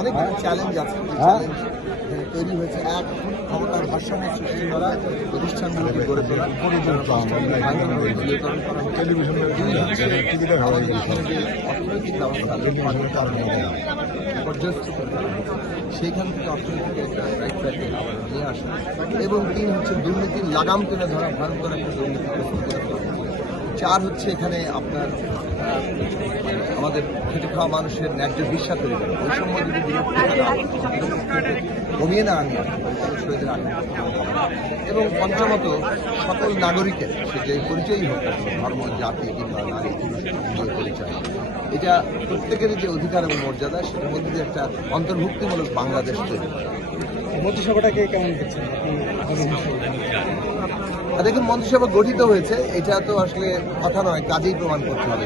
অনেক চ্যালেঞ্জ আছে, তৈরি হয়েছে। এক ক্ষমতার ভারসাম্য সৃষ্টি করা, প্রতিষ্ঠানগুলোকে গড়ে তোলা, অর্থনৈতিক ব্যবস্থা পর্যস্ত করে সেইখান থেকে অর্থনীতিকে একটা রাইট ট্র্যাকে নিয়ে আসা, এবং 3 হচ্ছে দুর্নীতির লাগাম টেনে ধরা, ভয়ঙ্কর একটা দুর্নীতি প্রস্তুত করে তোলা। 4 হচ্ছে এখানে আপনার আমাদের খেটে খাওয়া মানুষের ন্যায্য বিশ্বাস তৈরি করে, বৈষম্য যদি কমিয়ে না আনি এবং পঞ্চমত সকল নাগরিকের সে যে পরিচয়ই হোক, ধর্ম, জাতি কিংবা নারী পরিচয়, এটা প্রত্যেকেরই যে অধিকার এবং মর্যাদা, সেটার মধ্যে দিয়ে একটা অন্তর্ভুক্তিমূলক বাংলাদেশ তৈরি করে। মন্ত্রিসভাটাকে কেমন দেখছেন? দেখুন, মন্ত্রিসভা গঠিত হয়েছে, এটা তো আসলে কথা নয়, কাজেই প্রমাণ করতে হবে।